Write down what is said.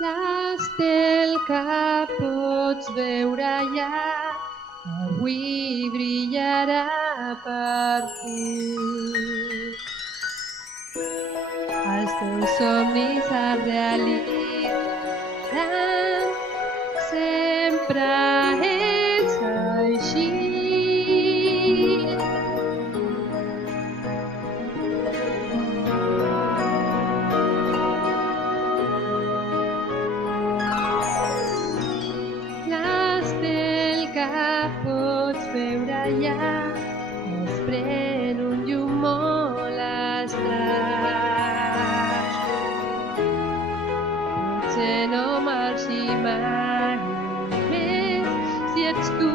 L'estel que pots veure allà avui brillarà per tu. Els teus somnis es realitzaran, sempre és així. L'estel que pots veure allà es pren un llum molt estrany. Potser no marxi mai més si ets tu